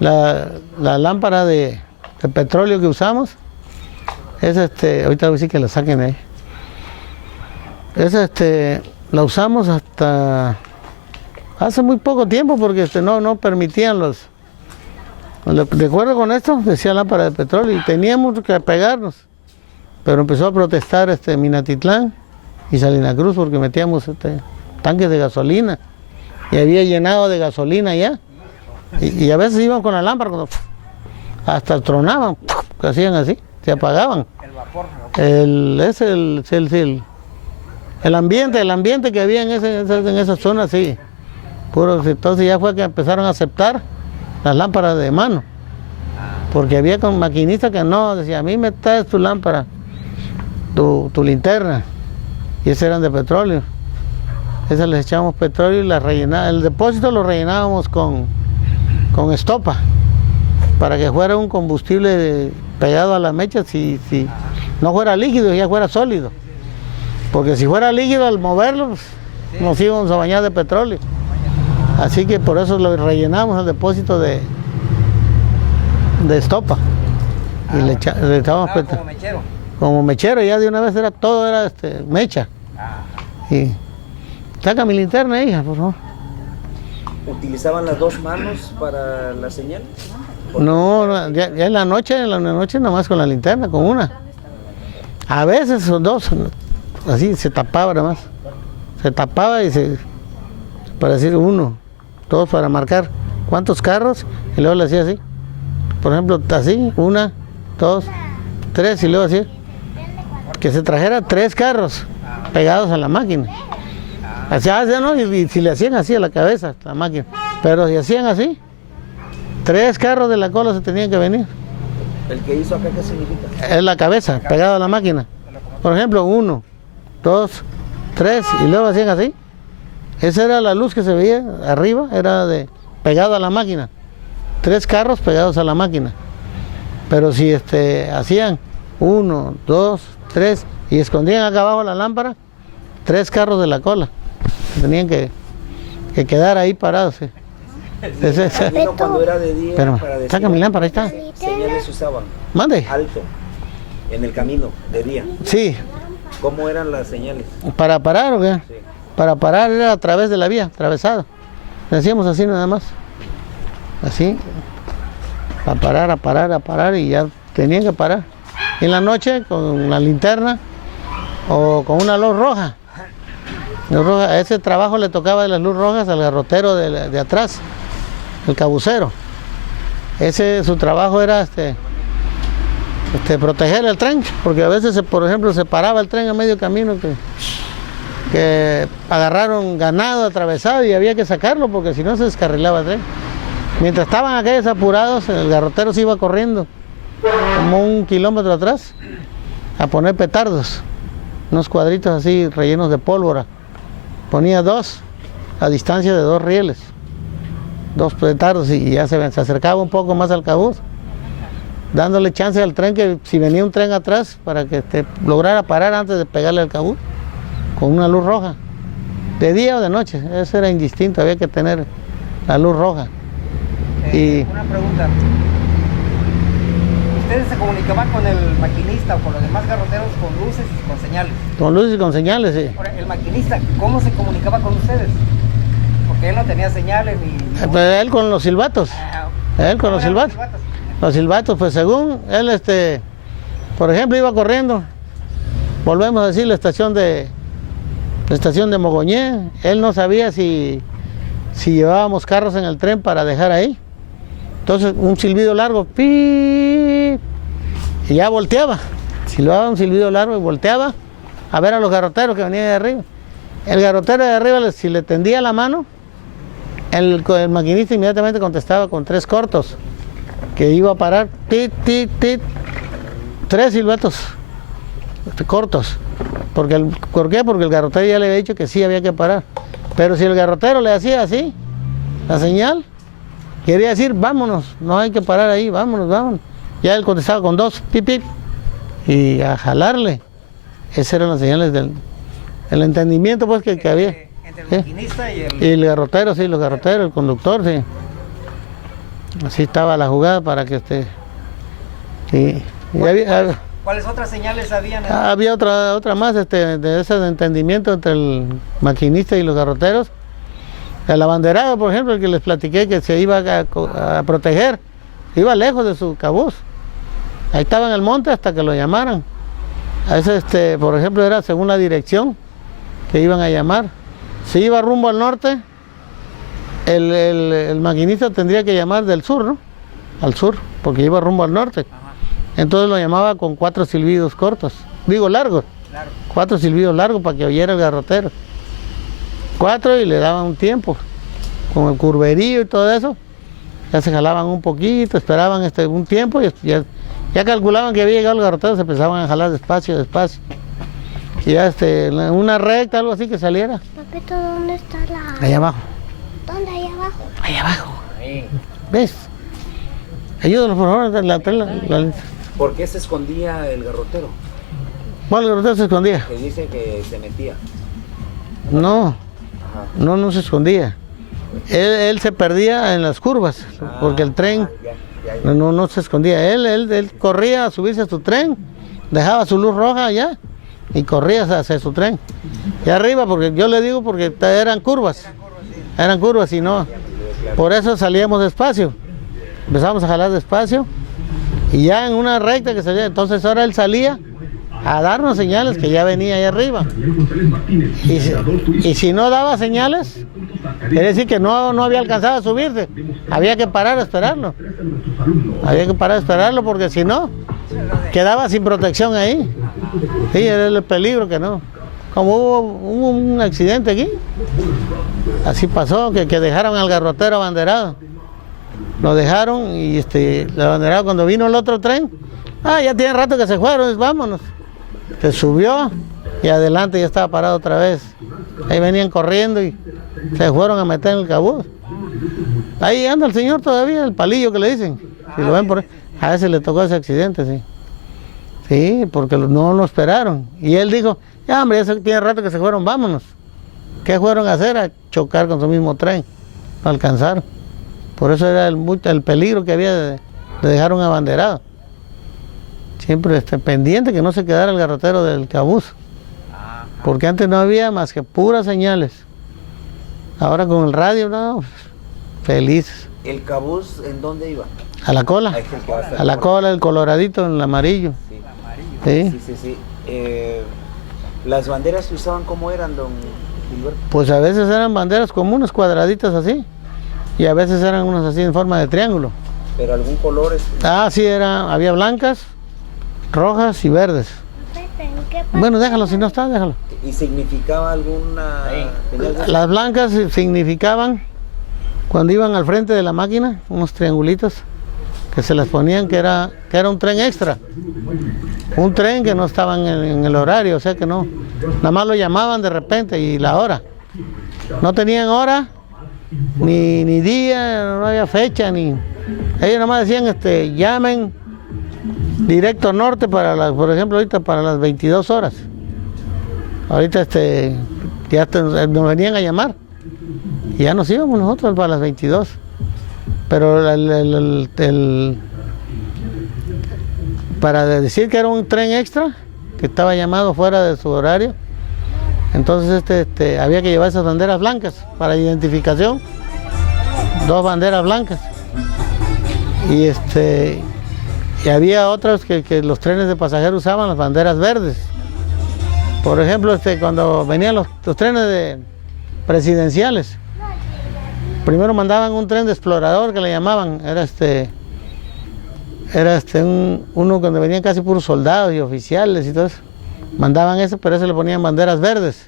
La lámpara de petróleo que usamos es ahorita voy a decir que la saquen ahí. Es la usamos hasta hace muy poco tiempo porque no permitían de acuerdo con esto, decía lámpara de petróleo y teníamos que pegarnos. Pero empezó a protestar Minatitlán y Salina Cruz porque metíamos tanques de gasolina y había llenado de gasolina ya. Y a veces iban con la lámpara cuando hasta tronaban, hacían así, se apagaban. El vapor. El ambiente que había en esa zona, sí. Entonces ya fue que empezaron a aceptar las lámparas de mano. Porque había con maquinistas que no, decía, a mí me traes tu lámpara, tu linterna. Y esas eran de petróleo. Esas les echábamos petróleo y las rellenábamos. El depósito lo rellenábamos con estopa, para que fuera un combustible pegado a la mecha, si no fuera líquido, ya fuera sólido. Porque si fuera líquido, al moverlo, pues, nos íbamos a bañar de petróleo. Así que por eso lo rellenamos el depósito de estopa. Y le echábamos petróleo. Como mechero. Como mechero, ya de una vez todo era mecha. Y saca mi linterna, hija, por favor. ¿Utilizaban las dos manos para la señal? No, ya en la noche nomás con la linterna, con una. A veces son dos, así se tapaba nada más. Se tapaba para decir uno, todos para marcar cuántos carros, y luego le hacía así. Por ejemplo, así, una, dos, tres, y luego así. Que se trajera 3 carros pegados a la máquina. Hacía, ¿no? Y si le hacían así a la cabeza, la máquina. Pero si hacían así, 3 carros de la cola se tenían que venir. ¿El que hizo acá qué significa? Es la cabeza, pegada a la máquina. Por ejemplo, 1, 2, 3, y luego hacían así. Esa era la luz que se veía arriba, era pegado a la máquina. 3 carros pegados a la máquina. Pero si hacían 1, 2, 3 y escondían acá abajo la lámpara, 3 carros de la cola. Tenían que quedar ahí parados. Sí. Cuando era de día, Pero, para decir, saca mi lámpara, ahí está. señales usaban. Mande. Alto, en el camino, de día. Sí. ¿Cómo eran las señales? ¿Para parar o qué? Sí. Para parar era a través de la vía, atravesado. Le hacíamos así nada más. Así. A parar y ya tenían que parar. Y en la noche con la linterna o con una luz roja. Ese trabajo le tocaba de las luces rojas al garrotero de atrás, el cabucero. Su trabajo era proteger el tren, porque a veces, por ejemplo, se paraba el tren a medio camino que agarraron ganado atravesado y había que sacarlo porque si no se descarrilaba el tren. Mientras estaban aquellos apurados, el garrotero se iba corriendo como 1 kilómetro atrás a poner petardos, unos cuadritos así rellenos de pólvora. Ponía 2 a distancia de 2 rieles, 2 petardos, y ya se acercaba un poco más al cabuz, dándole chance al tren que si venía un tren atrás para que lograra parar antes de pegarle al cabuz con una luz roja, de día o de noche. Eso era indistinto, había que tener la luz roja. Una pregunta. ¿Ustedes se comunicaban con el maquinista o con los demás garroteros con luces y con señales? Con luces y con señales, sí. Ahora, el maquinista, ¿cómo se comunicaba con ustedes? Porque él no tenía señales ni... Pues él con los silbatos. Él con los silbatos. Los silbatos, pues según él, por ejemplo, iba corriendo. Volvemos a decir la estación de Mogoñé. Él no sabía si llevábamos carros en el tren para dejar ahí. Entonces un silbido largo, ¡pi! Y ya volteaba. Si lo daba un silbido largo y volteaba a ver a los garroteros que venían de arriba. El garrotero de arriba, si le tendía la mano, el maquinista inmediatamente contestaba con 3 cortos, que iba a parar, tit, tit, tit, 3 silbatos cortos. ¿Por qué? Porque el garrotero ya le había dicho que sí había que parar. Pero si el garrotero le hacía así, la señal, quería decir, vámonos, no hay que parar ahí, vámonos, vámonos. Ya él contestaba con 2, pip, pip, y a jalarle. Esas eran las señales el entendimiento pues que había. Entre el maquinista y el garrotero, sí, los garroteros, el conductor, sí. Así estaba la jugada para que sí. Y había, ¿Cuáles otras señales habían? había otra más de ese entendimiento entre el maquinista y los garroteros. El abanderado, por ejemplo, el que les platiqué que se iba a proteger, iba lejos de su cabuz. Ahí estaba en el monte hasta que lo llamaran. A veces, por ejemplo, era según la dirección que iban a llamar. Si iba rumbo al norte, el maquinista tendría que llamar del sur, ¿no? Al sur, porque iba rumbo al norte. Entonces lo llamaba con 4 silbidos cortos, digo largos, 4 silbidos largos para que oyera el garrotero. 4 y le daban un tiempo, con el curverío y todo eso, ya se jalaban un poquito, esperaban un tiempo y ya calculaban que había llegado el garrotero, se empezaban a jalar despacio, despacio. Y ya una recta, algo así que saliera. Papito, ¿dónde está la...? Allá abajo. ¿Dónde? Allá abajo. Allá abajo. Ahí. ¿Ves? Ayúdanos por favor, la ¿Por qué se escondía el garrotero? ¿Cuál garrotero se escondía? Que dice que se metía. No, Ajá. no se escondía. Él se perdía en las curvas, porque el tren Ya. no se escondía. Él corría a subirse a su tren, dejaba su luz roja allá y corría hacia su tren. Y arriba, porque yo le digo, porque eran curvas y no. Por eso salíamos despacio. Empezamos a jalar despacio y ya en una recta que salía, entonces ahora él salía a darnos señales que ya venía ahí arriba. Y si no daba señales, quiere decir que no había alcanzado a subirse. Había que parar a esperarlo. Había que parar a esperarlo porque si no, quedaba sin protección ahí. Sí, era el peligro que no. Como hubo un accidente aquí, así pasó, que dejaron al garrotero abanderado. Lo dejaron y el abanderado cuando vino el otro tren, ya tiene rato que se fueron, vámonos. Se subió y adelante ya estaba parado otra vez. Ahí venían corriendo y se fueron a meter en el cabuz. Ahí anda el señor todavía, el palillo que le dicen. Si lo ven por ahí, a ese le tocó ese accidente, sí. Sí, porque no lo esperaron. Y él dijo, ya hombre, ya tiene rato que se fueron, vámonos. ¿Qué fueron a hacer? A chocar con su mismo tren. No alcanzaron. Por eso era el peligro que había de dejar un abanderado. Siempre pendiente que no se quedara el garrotero del cabuz. Porque antes no había más que puras señales. Ahora con el radio, no, felices. ¿El cabuz en dónde iba? A la cola. Ahí es el que va hasta A la cola, el coloradito, el amarillo. Sí. Sí. ¿Las banderas que usaban cómo eran, don Gilberto? Pues a veces eran banderas comunes, cuadraditas así. Y a veces eran unas así en forma de triángulo. ¿Pero algún color? Sí, había blancas, rojas y verdes. Pepe, ¿en qué parte? Bueno, déjalo, si no está, déjalo. ¿Y significaba alguna...? ¿Tenía algún- Las blancas significaban, cuando iban al frente de la máquina, unos triangulitos que se les ponían que era un tren extra. Un tren que no estaba en el horario, o sea que no. Nada más lo llamaban de repente y la hora. No tenían hora, ni día, no había fecha, ni... Ellos nada más decían, llamen directo norte por ejemplo, ahorita para las 22 horas. Ahorita nos venían a llamar y ya nos íbamos nosotros para las 22. Pero para decir que era un tren extra, que estaba llamado fuera de su horario, entonces había que llevar esas banderas blancas para identificación, 2 banderas blancas. Y había otras que los trenes de pasajeros usaban las banderas verdes. Por ejemplo, cuando venían los trenes presidenciales, primero mandaban un tren de explorador que le llamaban, uno donde venían casi puros soldados y oficiales y todo eso. Mandaban eso, pero eso le ponían banderas verdes.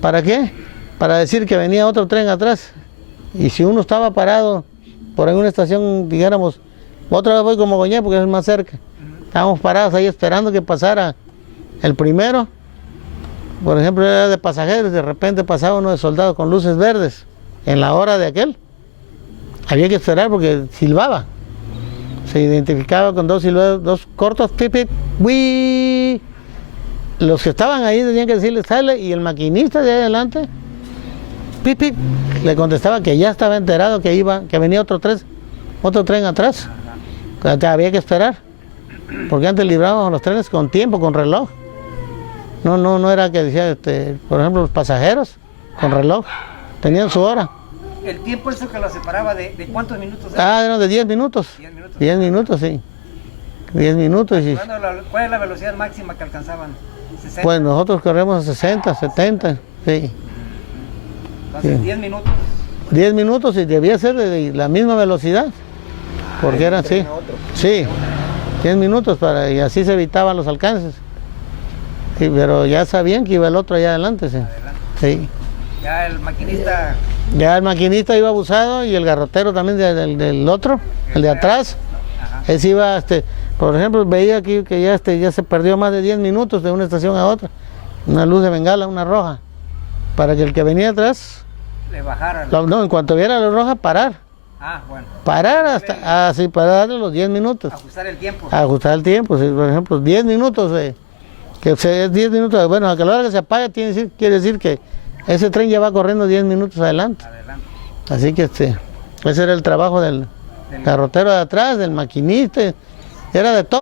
¿Para qué? Para decir que venía otro tren atrás. Y si uno estaba parado por alguna estación, dijéramos, otra vez voy como Mogoñé porque es más cerca. Estábamos parados ahí esperando que pasara el primero. Por ejemplo, era de pasajeros, de repente pasaba uno de soldados con luces verdes. En la hora de aquel, había que esperar porque silbaba. Se identificaba con 2 silbados, 2 cortos, pip, pip, uy. Los que estaban ahí tenían que decirle, sale, y el maquinista de ahí adelante, pip, pip, le contestaba que ya estaba enterado que venía otro tren otro tren atrás. Había que esperar, porque antes librábamos los trenes con tiempo, con reloj. No era que decía, por ejemplo, los pasajeros con reloj, tenían su hora. ¿El tiempo eso que lo separaba de cuántos minutos era? Eran de 10 minutos. 10 minutos. 10 minutos, sí. 10 minutos. Y, ¿Cuál es la velocidad máxima que alcanzaban? 60. pues nosotros corremos a 60, 70, sí. Entonces, Sí. 10 minutos. 10 minutos y debía ser de la misma velocidad, porque era así. Sí, 10 minutos y así se evitaban los alcances. Sí, pero ya sabían que iba el otro allá adelante, sí. Sí. Ya el maquinista. Ya el maquinista iba abusado y el garrotero también del otro, el de atrás. Ajá. Ese iba, por ejemplo, veía aquí que ya se perdió más de 10 minutos de una estación a otra. Una luz de bengala, una roja, para que el que venía atrás, Le bajaron. no, en cuanto viera la roja, parar. Bueno. Parar hasta, así, para darle los 10 minutos. Ajustar el tiempo. Ajustar el tiempo, sí, por ejemplo, 10 minutos, que es 10 minutos, bueno, a que la hora que se apaga quiere decir que ese tren ya va corriendo 10 minutos adelante. Adelante. Así que ese era el trabajo del garrotero de atrás, del maquinista, era de todo.